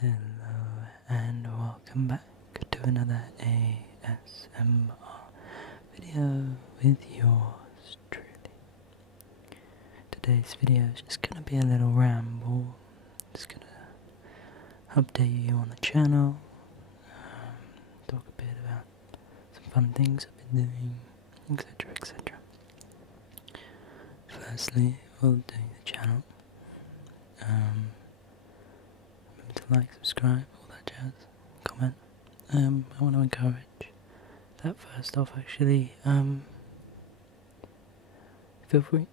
Hello and welcome back to another ASMR video with yours truly. Today's video is just going to be a little ramble. Just going to update you on the channel, talk a bit about some fun things I've been doing, etc, etc. Firstly, we'll do the channel. Remember to like, subscribe, all that jazz, comment. I want to encourage that first off actually. Feel free.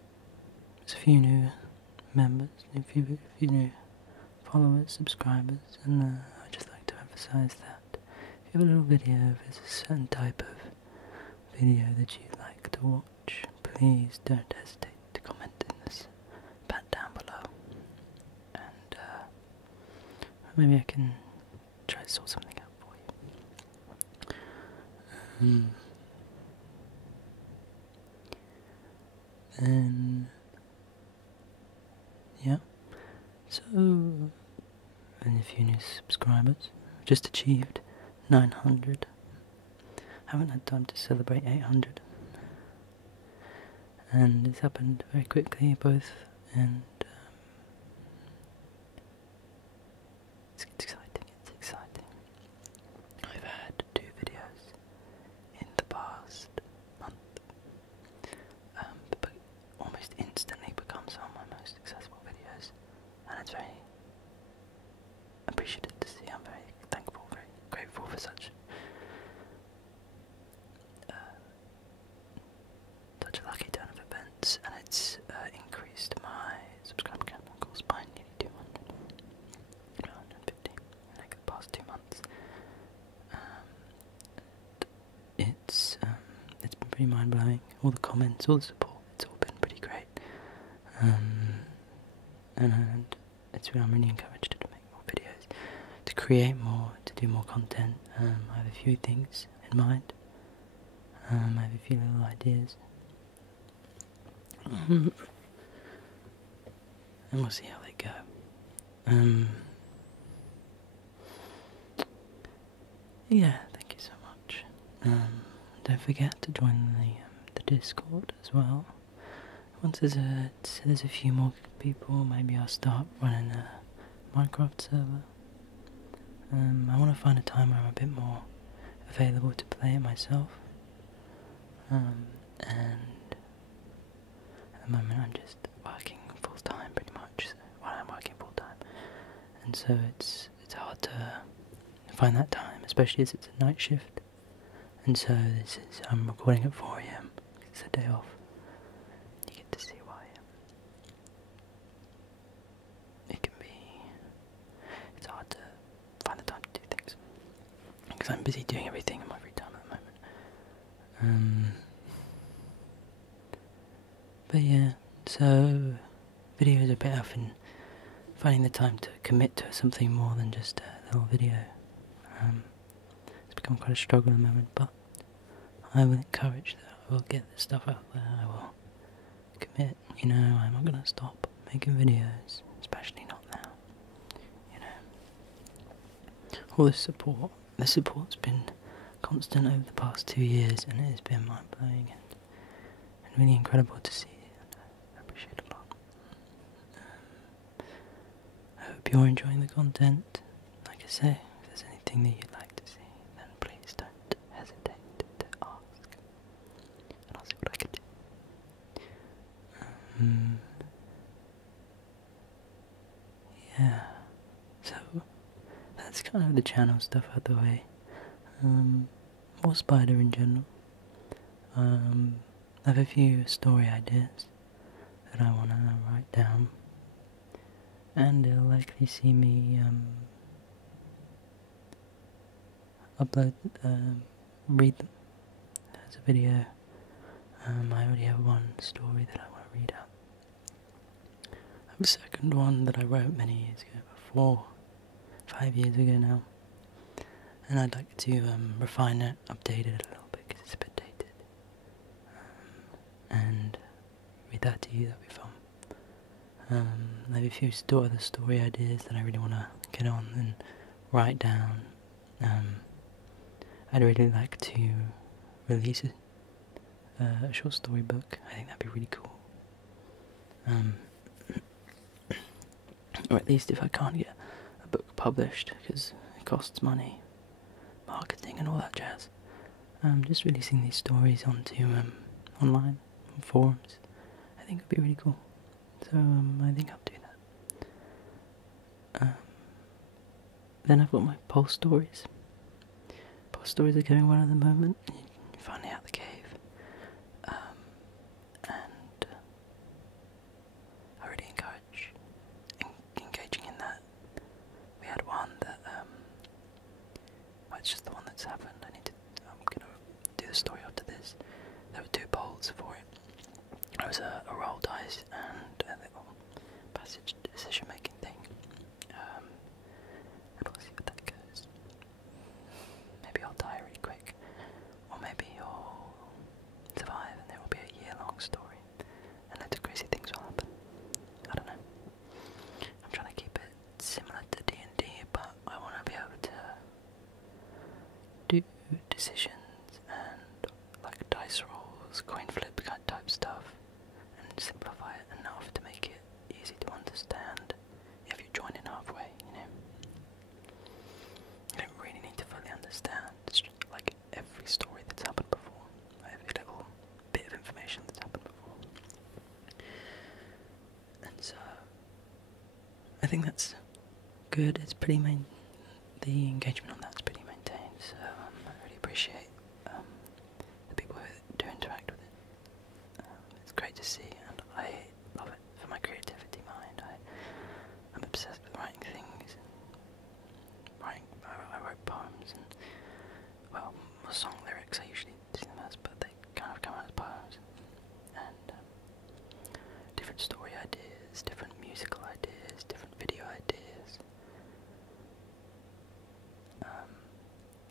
There's a few new members, a few new followers, subscribers, and I'd just like to emphasize that if you have a little video, if there's a certain type of video that you'd like to watch, please don't hesitate to comment in this pad down below, and maybe I can try to sort something out for you. And yeah, so and a few new subscribers. Just achieved 900. Haven't had time to celebrate 800, and it's happened very quickly, both, and it's exciting. It's exciting. I've had 2 videos in the past month, but almost instantly become some of my most successful videos, and it's very appreciative to see. I'm very thankful, very grateful for such a lucky turn of events, and it's increased my subscriber count, of course, by nearly 200, 150 in like the past 2 months. It's been pretty mind blowing. All the comments, all the support, it's all been pretty great. And I'm really encouraged to make more videos, to create more, to do more content. I have a few things in mind. I have a few little ideas. And we'll see how they go. Yeah, thank you so much. Don't forget to join the Discord as well. Once there's a few more people, maybe I'll start running a Minecraft server. I want to find a time where I'm a bit more available to play it myself. And at the moment I'm just working full time pretty much. I'm working full time, and so it's hard to find that time, especially as it's a night shift. And so I'm recording at 4 AM. It's a day off. You get to see why. It's hard to find the time to do things because I'm busy doing everything in my free time at the moment. But yeah, so videos are a bit often finding the time to commit to something more than just a little video. It's become quite a struggle at the moment, but I will encourage that. I will get this stuff out there. I will commit. I'm not going to stop making videos, especially not now. All the support's been constant over the past 2 years, and it has been mind-blowing and really incredible to see, and I appreciate it a lot. I hope you're enjoying the content. Like I say, if there's anything that you'd like to see, then please don't hesitate to ask, and I'll see what I can do. Yeah, so that's kind of the channel stuff out the way. More Spider in general. I have a few story ideas that I want to write down, and you'll likely see me read them as a video. I already have one story that I want to read out. I have a second one that I wrote many years ago, 5 years ago now, and I'd like to refine it, update it a little bit because it's a bit dated, and read that to you. That'd be fun. Maybe a few other story ideas that I really want to get on and write down. I'd really like to release a short story book. I think that'd be really cool. Or at least if I can't get a book published, because it costs money, marketing and all that jazz. Just releasing these stories onto online on forums, I think would be really cool. So I think I'll do that. Then I've got my pulse stories. Pulse stories are going well at the moment. You're finally out of the cave. And I really encourage engaging in that. We had one that, well, it's just the one that's happened. I'm gonna do the story after this. There were 2 polls for it. There was a roll dice and a little passage decision making thing. And we'll see what that goes. Maybe I'll die really quick, or maybe you'll survive and there will be a year-long story, and loads of crazy things will happen. I don't know. I'm trying to keep it similar to D&D, but I want to be able to do decisions and like dice rolls, coin flip kind of type stuff, and simplify it enough to make it easy to understand if you join in halfway, you know. You don't really need to fully understand. It's just like every story that's happened before, every little bit of information that's happened before. And so I think that's good. It's pretty the engagement on that's pretty maintained, so I really appreciate the people who do interact with it. It's great to see, and I love it for my creativity mind. I'm obsessed with writing things, and I wrote poems, and, well, song lyrics I usually do them as, but they kind of come out as poems, and different story ideas, different musical ideas, different video ideas.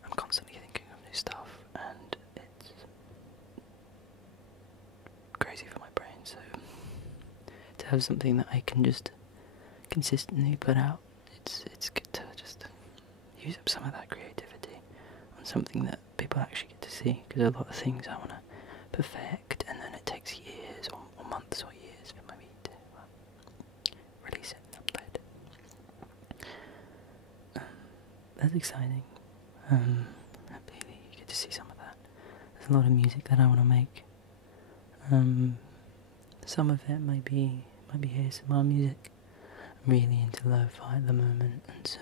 I'm constantly thinking of new stuff, and it's crazy for my brain, so to have something that I can just consistently put out, it's good to just use up some of that creativity on something that people actually get to see, because a lot of things I want to perfect, and then it takes years or months or years for me to release it and upload it. That's exciting. Hopefully you get to see some of that. There's a lot of music that I want to make. Some of it might be ASMR music. I'm really into lo-fi at the moment, and so,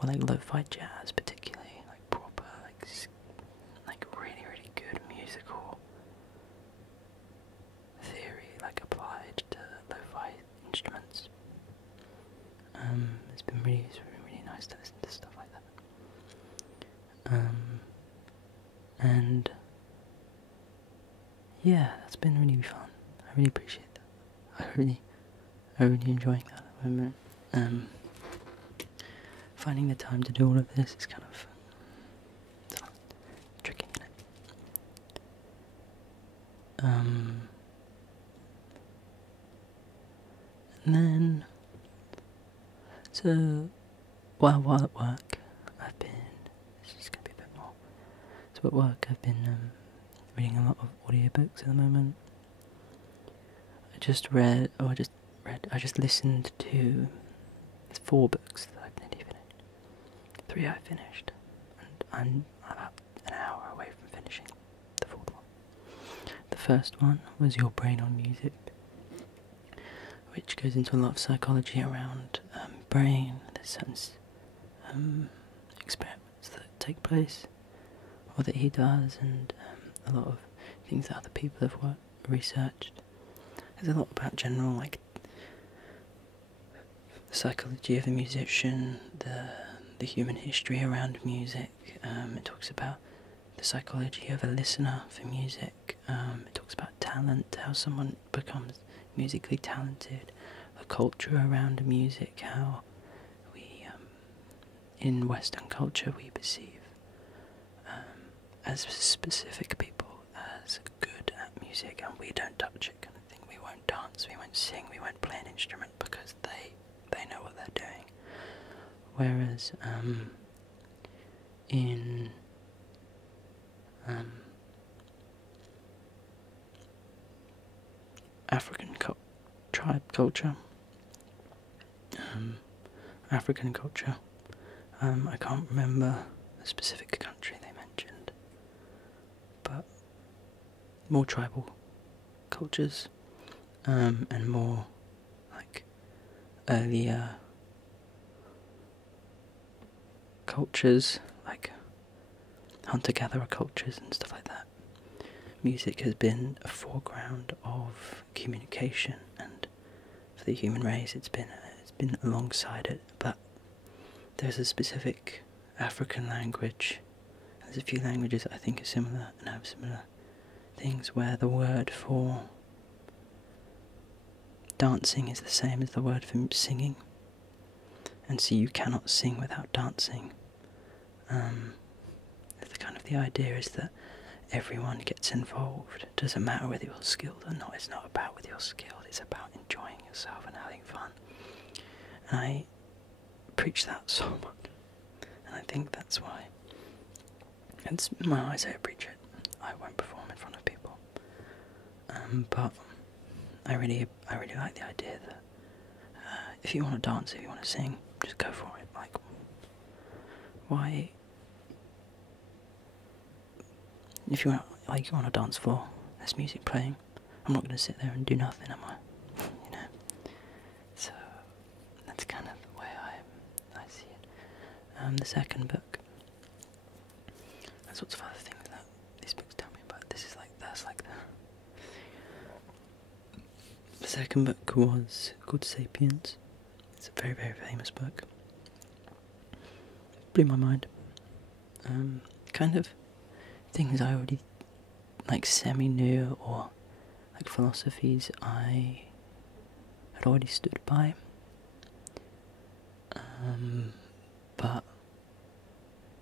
well, like lo-fi jazz particularly, like proper, like really, really good musical theory, like applied to lo-fi instruments. It's been really nice to listen to stuff like that. And yeah, that's been really fun. I really appreciate that. I'm really enjoying that at the moment. Finding the time to do all of this is kind of tricky, isn't it? And then, so, while at work, this is going to be a bit more, so at work I've been reading a lot of audiobooks at the moment. I just listened to 4 books that I've nearly finished. 3 I finished, and I'm about an hour away from finishing the 4th one. The first one was Your Brain on Music, which goes into a lot of psychology around brain. There's certain experiments that take place, or that he does, and a lot of things that other people have researched. There's a lot about general, like, the psychology of the musician, the human history around music. It talks about the psychology of a listener for music. It talks about talent, how someone becomes musically talented, the culture around music, how we, in Western culture, we perceive as specific people as good at music, and we don't touch it kind of thing. We won't dance, we won't sing, we won't play an instrument because they know what they're doing. Whereas in African tribe culture, African culture, I can't remember the specific country they mentioned, but more tribal cultures, and more like earlier cultures, like hunter-gatherer cultures and stuff like that. Music has been a foreground of communication, and for the human race it's been alongside it. But there's a specific African language, there's a few languages that I think are similar and have similar things, where the word for dancing is the same as the word for singing, and so you cannot sing without dancing. The idea is that everyone gets involved. It doesn't matter whether you're skilled or not. It's not about whether you're skilled, it's about enjoying yourself and having fun. And I preach that so much, and I think that's why. Well, I say I preach it, I won't perform in front of people, but I really like the idea that if you want to dance, if you want to sing, just go for it. Like, why? If you want, you're on a dance floor, there's music playing. I'm not going to sit there and do nothing, am I? You know. So that's kind of the way I see it. The second book. There's lots of other things that these books tell me about. That's like the second book was called *Sapiens*. It's a very, very famous book. Blew my mind. Kind of things I already semi-knew, or like philosophies I had already stood by. But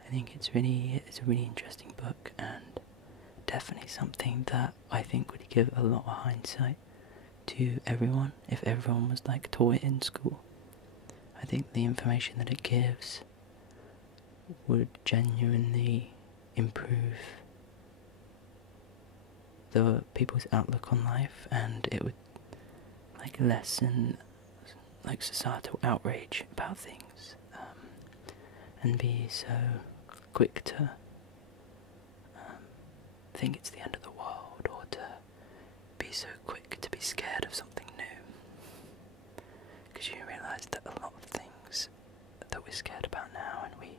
I think it's a really interesting book, and definitely something that I think would give a lot of hindsight to everyone if everyone was taught it in school. I think the information that it gives would genuinely improve the people's outlook on life, and it would lessen societal outrage about things, and be so quick to think it's the end of the world, or to be so quick to be scared of something new, because you realise that a lot of things that we're scared about now and we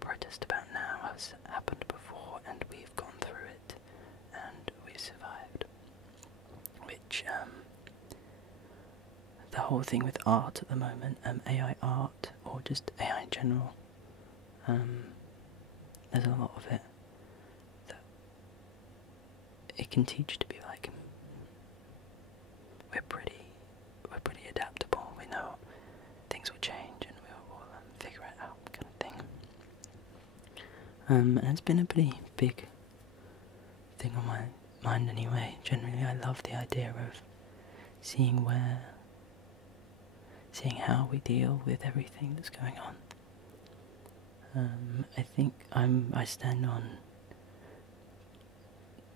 protest about now has happened before, and we've gone through it and we've survived. Which the whole thing with art at the moment, AI art, or just AI in general, there's a lot of it that it can teach to be like, we're pretty adaptable, we know things will change and we'll figure it out, kind of thing. And it's been a pretty big thing on my mind anyway. Generally, I love the idea of seeing how we deal with everything that's going on. I think I stand on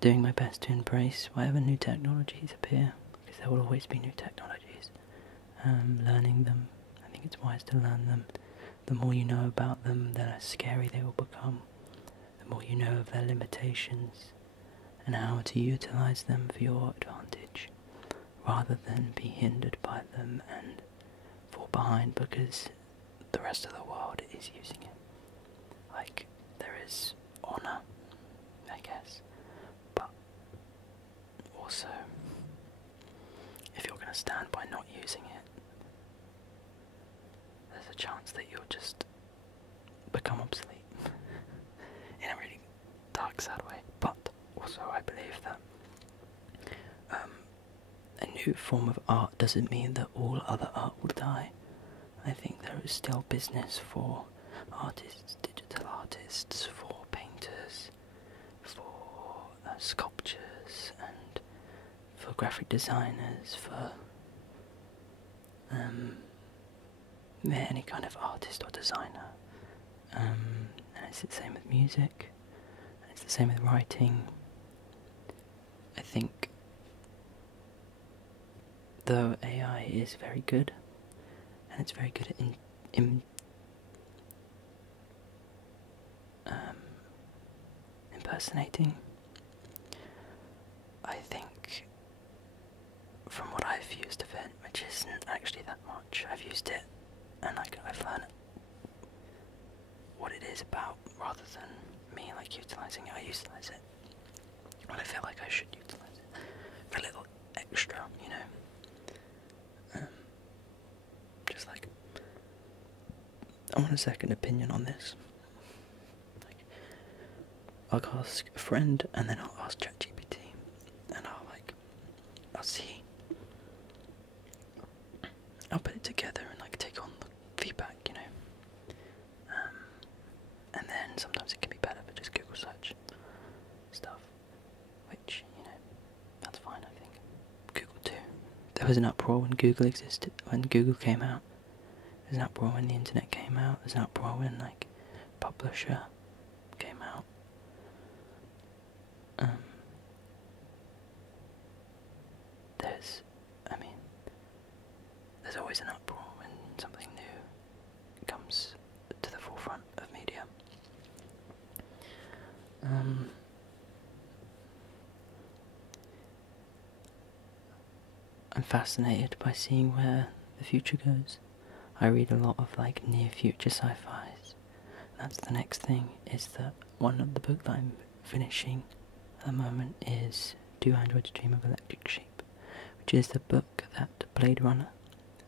doing my best to embrace whatever new technologies appear, because there will always be new technologies. Learning them, I think it's wise to learn them. The more you know about them, the less scary they will become. The more you know of their limitations and how to utilise them for your advantage, rather than be hindered by them and fall behind because the rest of the world is using it. There is honour, I guess, but also, if you're going to stand by not using it, there's a chance that you'll just become obsolete in a really dark, sad way. But also, I believe that a new form of art doesn't mean that all other art will die. I think there is still business for artists, digital artists, for painters, for sculptures, and for graphic designers, for any kind of artist or designer. And it's the same with music, and it's the same with writing. I think though AI is very good, and it's very good at impersonating, I think from what I've used of it, which isn't actually that much, I've used it and I've learned what it is about rather than me utilising it. I utilise it when I feel like I should utilise it for a little extra, just like, I want a second opinion on this. I'll ask a friend and then I'll ask ChatGPT and I'll see. I'll put it together and take on the feedback, and then sometimes it can be better for just Google search stuff, which, that's fine, I think. Google too. There was an uproar when Google existed, when Google came out. There's an uproar when the internet came out. There's an uproar when Publisher came out. There's always an uproar when something new comes to the forefront of media. I'm fascinated by seeing where the future goes. I read a lot of near future sci-fis. That's the next thing, is that one of the book that I'm finishing at the moment is Do Androids Dream of Electric Sheep, which is the book that Blade Runner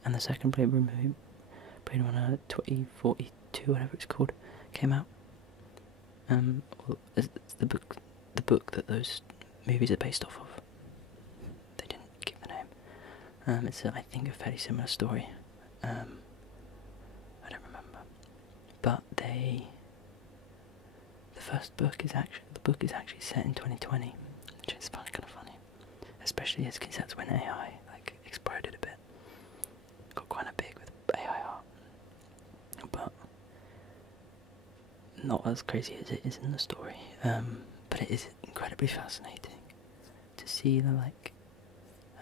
and the second Blade Runner 2042, whatever it's called, came out. It's the book that those movies are based off of. They didn't give the name. It's I think a fairly similar story. I don't remember, but the first book is actually set in 2020, which is kind of funny, especially because that's when AI exploded a bit. Got kind of big with AI art, but not as crazy as it is in the story. But it is incredibly fascinating to see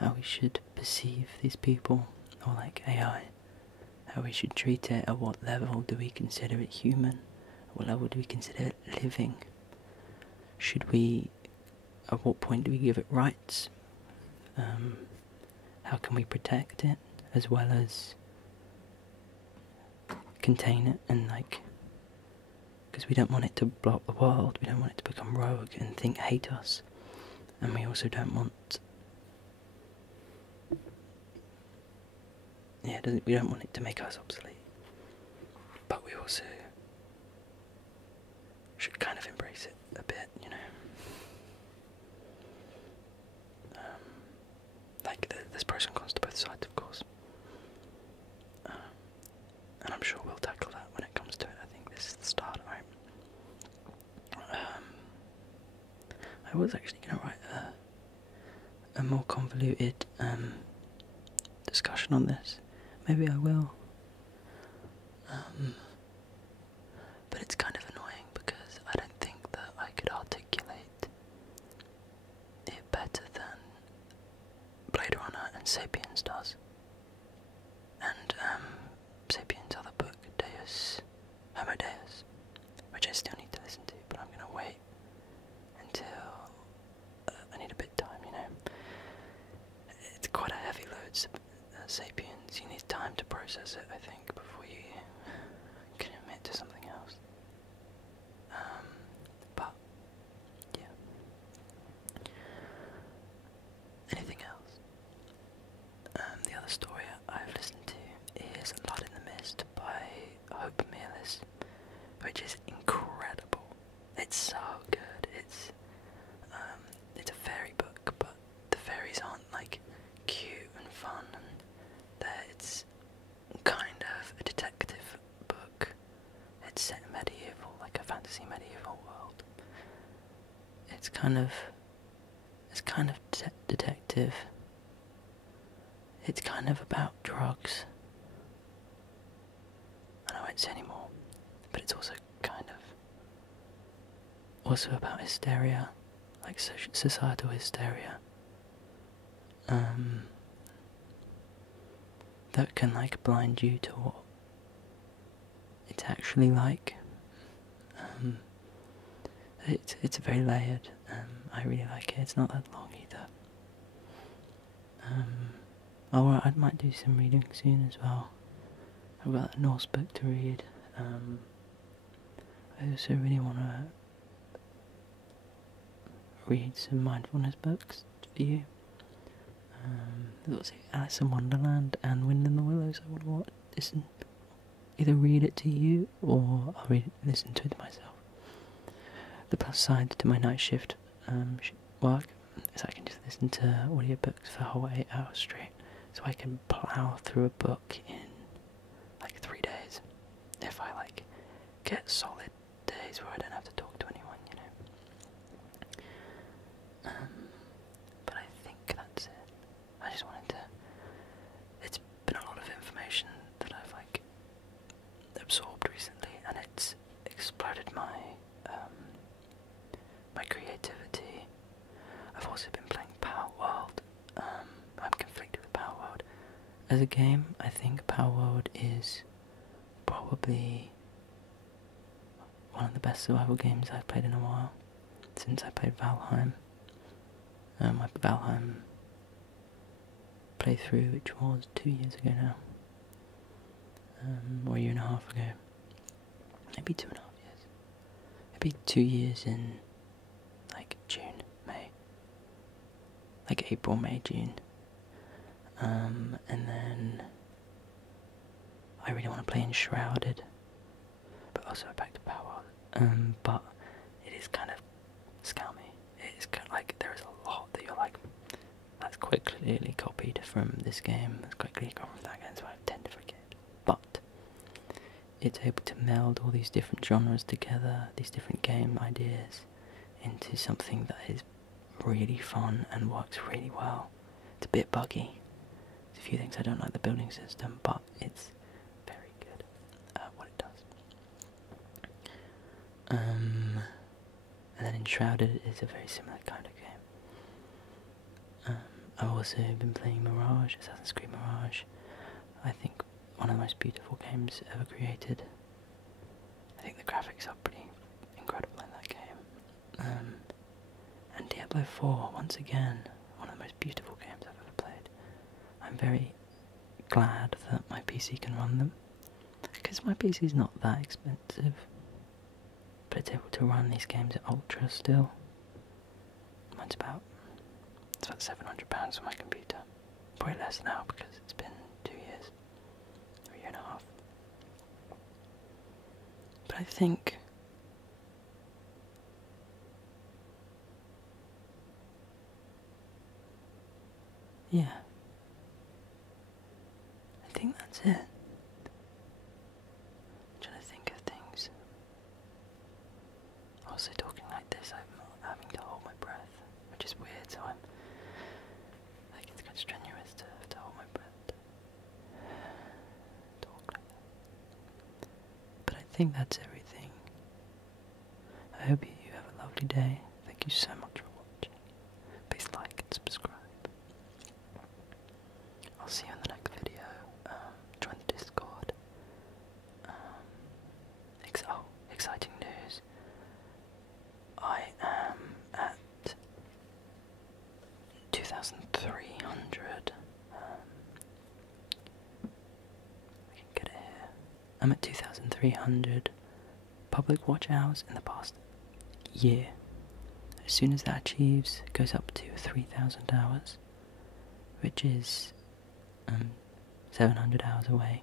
how we should perceive these people, or AI, how we should treat it. At what level do we consider it human? At what level do we consider it living? At what point do we give it rights? How can we protect it, as well as contain it, and because we don't want it to blow up the world, we don't want it to become rogue and hate us, and we also don't want, we don't want it to make us obsolete, but we also should kind of embrace it a bit, there's pros and cons to both sides, of course, and I'm sure we'll tackle that when it comes to it. I think this is the start, right? I was actually going to write a more convoluted discussion on this. Maybe I will. But it's kind of annoying because I don't think that I could articulate it better than Blade Runner and Sapiens does. And Sapiens' other book, Homo Deus, which I still need to listen to, but I'm going to wait until I need a bit of time, It's quite a heavy load, Sapiens. You need time to process it, I think, before you can commit to something else. But, yeah. Anything else? The other story I've listened to is Blood in the Mist by Hope Mearless, which is incredible. It's so good. It's a fairy book, but the fairies aren't cute and fun, and it's kind of a detective book. It's set in medieval, a fantasy medieval world. It's kind kind of detective. It's kind of about drugs. And I won't say any more. But it's also kind of also about hysteria, like societal hysteria. That can like blind you to what it's actually like. It's very layered. I really like it. It's not that long either. I might do some reading soon as well. I've got a Norse book to read. I also really want to read some mindfulness books for you. There's Alice in Wonderland and Wind in the Willows. I want to either read it to you or I'll listen to it myself. The plus side to my night shift work is I can just listen to audiobooks for a whole 8 hours straight. So I can plow through a book in like 3 days. If I like get solid days where I don't have to talk to anyone, you know. But I think that's it. I just wanted to. It's been a lot of information that I've like absorbed recently, and it's exploded my my creativity. I've also been playing Power World. I'm conflicted with Power World. As a game, I think Power World is probably one of the best survival games I've played in a while, since I played Valheim. My Valheim playthrough, which was 2 years ago now, or a year and a half ago, maybe 2.5 years, maybe 2 years in like June, May, like April, May, June, and then I really want to play Enshrouded, but also back to Power, but it is kind of scammy. It is kind of like there is a lot that you're like, that's quite clearly copied from this game, that's quite clearly copied from that game, so I have 10 different games, but it's able to meld all these different genres together, these different game ideas, into something that is really fun and works really well. It's a bit buggy. There's a few things I don't like the building system, but it's very good at what it does. And then Enshrouded is a very similar kind of game. I've also been playing Mirage, Assassin's Creed Mirage. I think one of the most beautiful games ever created. I think the graphics are pretty incredible in that game. And Diablo 4, once again, one of the most beautiful games I've ever played. I'm very glad that my PC can run them, because my PC is not that expensive, but it's able to run these games at ultra still. Mine's about £700 for my computer. Probably less now because it's been 2 years, or a year and a half. But I think yeah, I think that's it. I'm trying to think of things. Also talking like this, I'm having to hold my breath, which is weird, so I'm like, it's quite strenuous to hold my breath, talk like that. But I think that's everything. I hope you have a lovely day. Thank you so much for watching. Please like and subscribe. I'll see you in the next video. Join the Discord. Exciting news. I am at 2,300. I can get it here. I'm at 2,300 public watch hours in the past year. As soon as that achieves, it goes up to 3,000 hours, which is 700 hours away,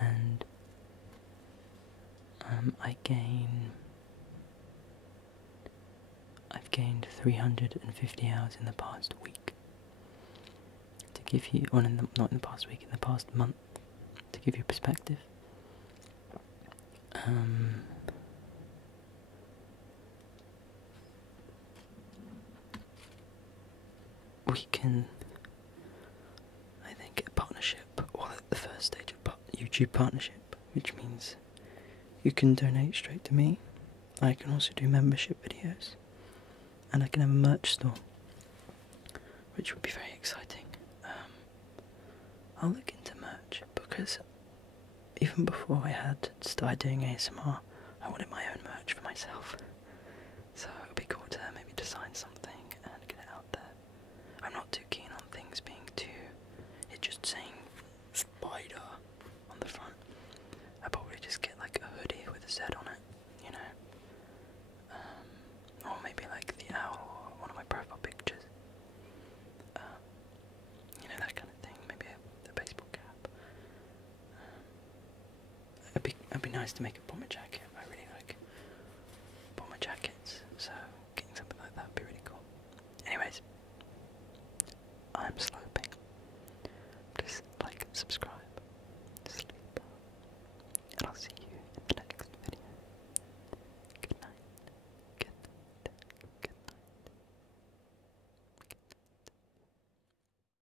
and I've gained 350 hours in the past week. To give you, not in the past week, in the past month, to give you perspective. we can, I think, get a partnership, or the first stage of YouTube partnership, which means you can donate straight to me. I can also do membership videos, and I can have a merch store, which would be very exciting. I'll look into merch, because even before I had started doing ASMR, I wanted my own merch for myself. So it would be cool to maybe design something and get it out there. I'm not too keen on things being it's just saying spider on the front. I'd probably just get like a hoodie with a Z on it, you know. Or maybe like the owl or one of my profile pictures. You know, that kind of thing. Maybe a baseball cap. It'd be nice to make a bomber jacket.